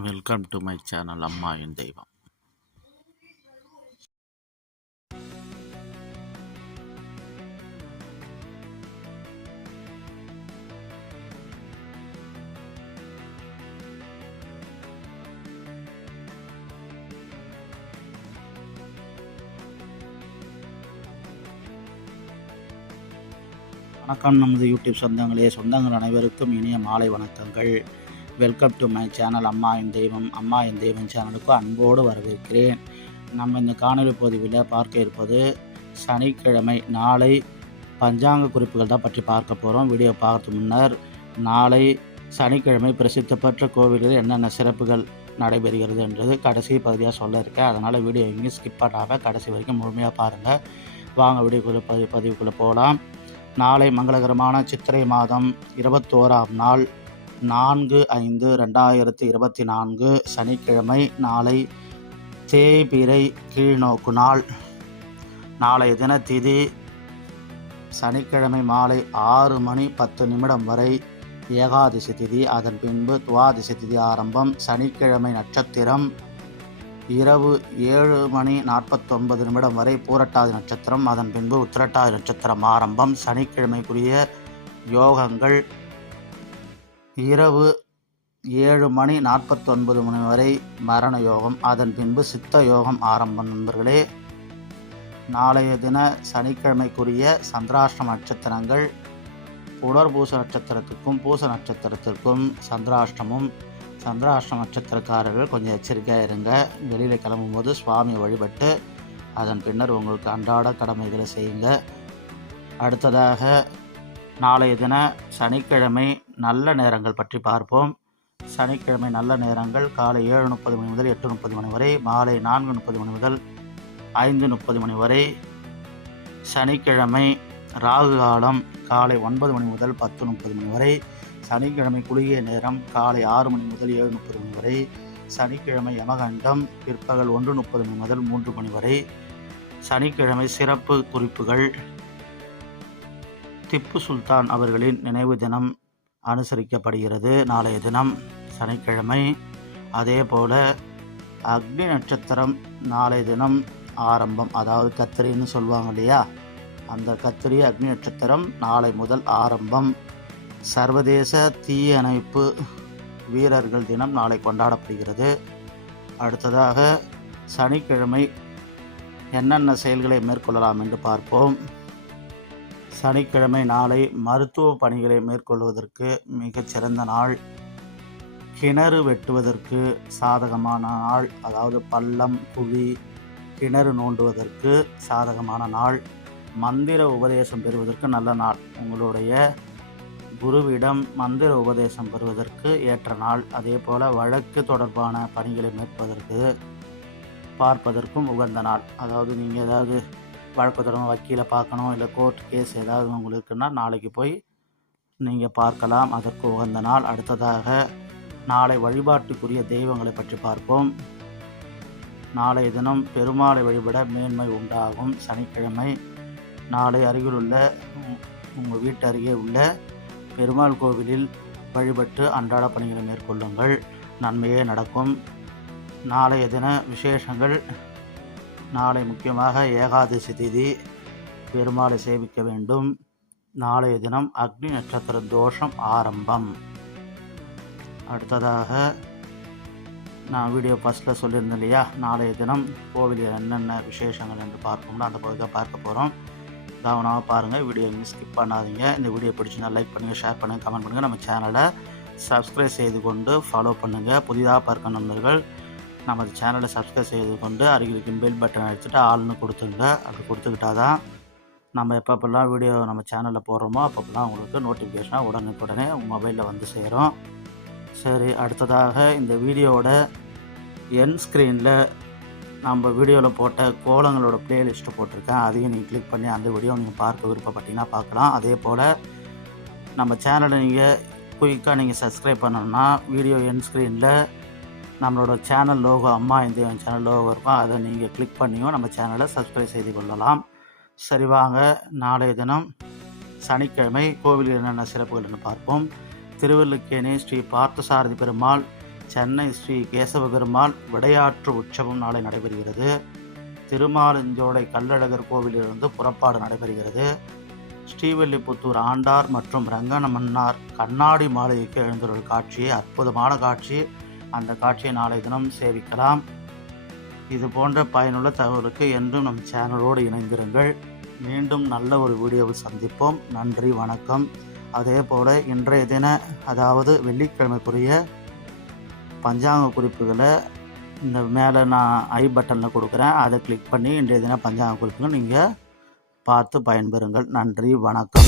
Welcome to my channel அம்மா என் தெய்வம். வணக்கம் நமது யூடியூப் சொந்தங்கள் அனைவருக்கும் இனிய மாலை வணக்கங்கள். வெல்கம் டு மை சேனல் அம்மா என் தெய்வம். அம்மா என் தெய்வம் சேனலுக்கு அன்போடு வரவேற்கிறேன். நம்ம இந்த காணொலி பதிவில் பார்க்க இருப்பது சனிக்கிழமை நாளை பஞ்சாங்க குறிப்புகள் தான் பற்றி பார்க்க போகிறோம். வீடியோ பார்க்கறதுக்கு முன்னர் நாளை சனிக்கிழமை பிரசித்தி பெற்ற கோவிலில் என்னென்ன சிறப்புகள் நடைபெறுகிறது என்றது கடைசி பகுதியாக சொல்ல இருக்கேன். அதனால் வீடியோ எங்கேயும் ஸ்கிப் பண்ணாமல் கடைசி வரைக்கும் முழுமையாக பாருங்கள். வாங்க வீடியோக்குள்ளே பதிவுக்குள்ளே போகலாம். நாளை மங்களகரமான சித்திரை மாதம் 21ஆம் நாள் 4/5/2024 சனிக்கிழமை. நாளை தேய்பிறை கீழ்நோக்கு நாள். நாளைய தின திதி சனிக்கிழமை மாலை 6:10 வரை ஏகாதசி திதி. அதன் பின்பு துவாதசி திதி ஆரம்பம். சனிக்கிழமை நட்சத்திரம் இரவு 7:49 வரை பூரட்டாதி நட்சத்திரம். அதன் பின்பு உத்திரட்டாதி நட்சத்திரம் ஆரம்பம். சனிக்கிழமைக்குரிய யோகங்கள் இரவு 7:49 வரை மரண யோகம். அதன் பின்பு சித்த யோகம் ஆரம்பம். நண்பர்களே, நாளைய தின சனிக்கிழமைக்குரிய சந்திராஷ்டம நட்சத்திரங்கள் புனர்பூச நட்சத்திரத்துக்கும் பூச நட்சத்திரத்திற்கும் சந்திராஷ்டமம் நட்சத்திரக்காரர்கள் கொஞ்சம் எச்சரிக்கையாக இருங்க. வெளியில் கிளம்பும்போது சுவாமியை வழிபட்டு அதன் பின்னர் உங்களுக்கு அன்றாட கடமைகளை செய்யுங்க. அடுத்ததாக நாளைய தின சனிக்கிழமை நல்ல நேரங்கள் பற்றி பார்ப்போம். சனிக்கிழமை நல்ல நேரங்கள் காலை 7:30 முதல் 8:30 வரை, மாலை 4:30 முதல் 5:30 வரை. சனிக்கிழமை ராகு காலம் காலை 9 முதல் 10:30 வரை. சனிக்கிழமை குளிகை நேரம் காலை 6 முதல் 7:30 வரை. சனிக்கிழமை யமகண்டம் பிற்பகல் 1:30 முதல் 3 வரை. சனிக்கிழமை சிறப்பு குறிப்புகள்: திப்பு சுல்தான் அவர்களின் நினைவு தினம் அனுசரிக்கப்படுகிறது நாளைய தினம் சனிக்கிழமை. அதே போல அக்னி நட்சத்திரம் நாளைய தினம் ஆரம்பம். அதாவது கத்திரின்னு சொல்லுவாங்க இல்லையா, அந்த கத்திரி அக்னி நட்சத்திரம் நாளை முதல் ஆரம்பம். சர்வதேச தீயணைப்பு வீரர்கள் தினம் நாளை கொண்டாடப்படுகிறது. அடுத்ததாக சனிக்கிழமை என்னென்ன செயல்களை மேற்கொள்ளலாம் என்று பார்ப்போம். சனிக்கிழமை நாளை மருத்துவ பணிகளை மேற்கொள்வதற்கு மிகச்சிறந்த நாள். கிணறு வெட்டுவதற்கு சாதகமான நாள். அதாவது பள்ளம் குழி கிணறு நோண்டுவதற்கு சாதகமான நாள். மந்திர உபதேசம் பெறுவதற்கு நல்ல நாள். உங்களுடைய குருவிடம் மந்திர உபதேசம் பெறுவதற்கு ஏற்ற நாள். அதே போல் வழக்கு தொடர்பான பணிகளை மேற்கொள்வதற்கு பார்ப்பதற்கும் உகந்த நாள். அதாவது நீங்கள் ஏதாவது வழக்கு தொடர்பான வக்கீலை பார்க்கணும், இல்லை கோர்ட் கேஸ் ஏதாவது உங்களுக்குன்னா நாளைக்கு போய் நீங்கள் பார்க்கலாம். அதற்கு உகந்த நாள். அடுத்ததாக நாளை வழிபாட்டுக்குரிய தெய்வங்களை பற்றி பார்ப்போம். நாளைய தினம் பெருமாளை வழிபட மேன்மை உண்டாகும். சனிக்கிழமை நாளை அருகிலுள்ள உங்கள் வீட்டு அருகே உள்ள பெருமாள் கோவிலில் வழிபட்டு அன்றாட பணிகளை மேற்கொள்ளுங்கள். நன்மையே நடக்கும். நாளைய தின விசேஷங்கள்: நாளை முக்கியமாக ஏகாதசி திதி, பெருமாளை சேவிக்க வேண்டும். நாளைய தினம் அக்னி நட்சத்திர தோஷம் ஆரம்பம். அடுத்ததாக நான் வீடியோ ஃபஸ்ட்டில் சொல்லியிருந்தேன் இல்லையா, நாளைய தினம் கோவிலில் என்னென்ன விசேஷங்கள் என்று பார்ப்போம்னா அந்த பகுதியை பார்க்க போகிறோம். கவனமாக பாருங்கள். வீடியோ எங்கேயும் ஸ்கிப் பண்ணாதீங்க. இந்த வீடியோ பிடிச்சினா லைக் பண்ணுங்கள், ஷேர் பண்ணுங்கள், கமெண்ட் பண்ணுங்கள். நம்ம சேனலை சப்ஸ்கிரைப் செய்து கொண்டு ஃபாலோ பண்ணுங்கள். புதிதாக பார்க்க நண்பர்கள் நமது சேனலை சப்ஸ்கிரைப் செய்து கொண்டு அருகில் பெல் பட்டன் அடிச்சுட்டு ஆள்னு கொடுத்துங்க. அப்படி கொடுத்துக்கிட்டா தான் நம்ம எப்பப்பெல்லாம் வீடியோ நம்ம சேனலில் போடுறோமோ அப்பப்பெல்லாம் உங்களுக்கு நோட்டிஃபிகேஷனாக உடனுக்குடனே உங்கள் மொபைலில் வந்து சேரும். சரி, அடுத்ததாக இந்த வீடியோவோட என் ஸ்க்ரீனில் நம்ம வீடியோவில் போட்ட கோலங்களோட ப்ளேலிஸ்ட்டை போட்டிருக்கேன். அதையும் நீங்கள் கிளிக் பண்ணி அந்த வீடியோ நீங்கள் பார்க்க விருப்பப்பட்டீங்கன்னா பார்க்கலாம். அதே போல் நம்ம சேனலை நீங்கள் குயிக்காக நீங்கள் சப்ஸ்கிரைப் பண்ணணும்னா வீடியோ என் ஸ்க்ரீனில் நம்மளோட சேனல் லோகோ, அம்மா என் தெய்வம் சேனல் லோகோ இருக்கும். அதை நீங்கள் கிளிக் பண்ணியும் நம்ம சேனலை சப்ஸ்கிரைப் செய்து கொள்ளலாம். சரி, வாங்க நாளைய தினம் சனிக்கிழமை கோவிலில் என்னென்ன சிறப்புகள் என்று பார்ப்போம். திருவல்லிக்கேணி ஸ்ரீ பார்த்தசாரதி பெருமாள் சென்னை ஸ்ரீ கேசவ பெருமாள் விடையாற்று உற்சவம் நாளை நடைபெறுகிறது. திருமாலிஞ்சோலை கள்ளழகர் கோவிலிலிருந்து புறப்பாடு நடைபெறுகிறது. ஸ்ரீவில்லிபுத்தூர் ஆண்டார் மற்றும் ரங்கமன்னார் கண்ணாடி மாளிகைக்கு எழுந்துள்ள காட்சி அற்புதமான காட்சி. அந்த காட்சியை நாளை தினம் சேவிக்கலாம். இது போன்ற பயனுள்ள தகவலுக்கு என்றும் நம் சேனலோடு இணைந்திருங்கள். மீண்டும் நல்ல ஒரு வீடியோவில் சந்திப்போம். நன்றி, வணக்கம். அதே போல் இன்றைய தின அதாவது வெள்ளிக்கிழமைக்குரிய பஞ்சாங்க குறிப்புகளை இந்த மேலே நான் ஐ பட்டனில் கொடுக்குறேன். அதை கிளிக் பண்ணி இன்றைய தின பஞ்சாங்க குறிப்புகள் நீங்கள் பார்த்து பயன்பெறுங்கள். நன்றி, வணக்கம்.